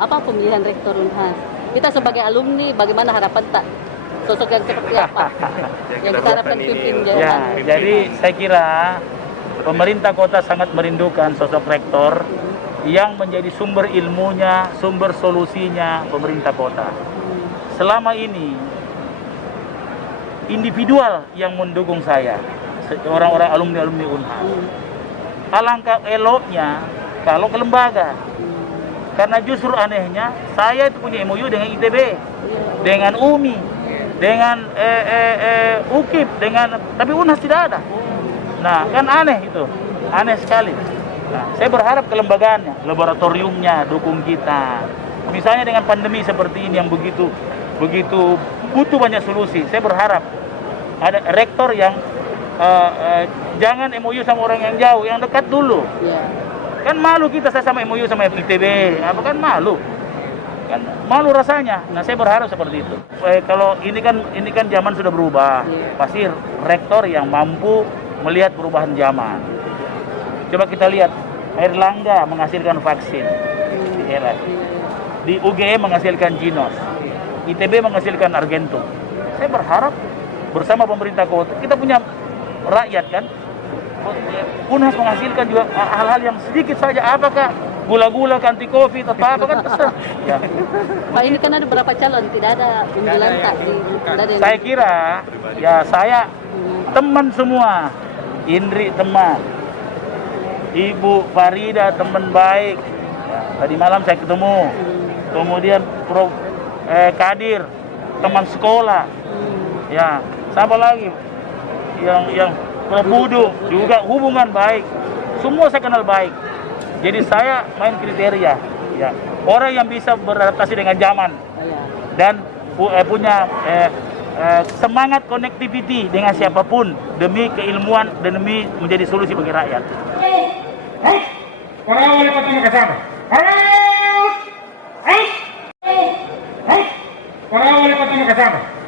Apa pemilihan Rektor Unhas? Kita sebagai alumni, bagaimana harapan tak? Sosok yang seperti apa yang kita harapkan pimpin ya, jadi saya kira pemerintah kota sangat merindukan sosok rektor yang menjadi sumber ilmunya, sumber solusinya pemerintah kota. Selama ini individual yang mendukung saya, orang-orang alumni Unhas. Alangkah eloknya kalau ke lembaga. Karena justru anehnya saya itu punya MOU dengan ITB, dengan UMI, dengan UKIP, tapi Unhas tidak ada. Nah, kan aneh itu, aneh sekali. Nah, saya berharap kelembagaannya, laboratoriumnya dukung kita. Misalnya dengan pandemi seperti ini yang begitu butuh banyak solusi, saya berharap ada rektor yang jangan MOU sama orang yang jauh, yang dekat dulu. Kan malu kita, saya sama MOU sama ITB, apa kan malu. Kan malu rasanya. Nah, saya berharap seperti itu. Kalau ini kan zaman sudah berubah. Pasti rektor yang mampu melihat perubahan zaman. Coba kita lihat, Airlangga menghasilkan vaksin di era. Di UGM menghasilkan Jinos. ITB menghasilkan Argentum. Saya berharap bersama pemerintah kota, kita punya rakyat kan, Unhas menghasilkan juga hal-hal yang sedikit saja, apakah gula-gula, anti covid atau apa kan terserah. Ya. Pak, ini kan ada berapa calon, tidak ada unggulan tak di. Saya kira ya saya teman semua, Indri teman, Ibu Farida teman baik. Ya, tadi malam saya ketemu, kemudian Prof Kadir teman sekolah. Ya, siapa lagi yang Prof Budu juga hubungan baik. Semua saya kenal baik. Jadi saya main kriteria, ya, orang yang bisa beradaptasi dengan zaman dan punya semangat connectivity dengan siapapun demi keilmuan dan demi menjadi solusi bagi rakyat. Para wali kota Makassar. Para wali kota Makassar.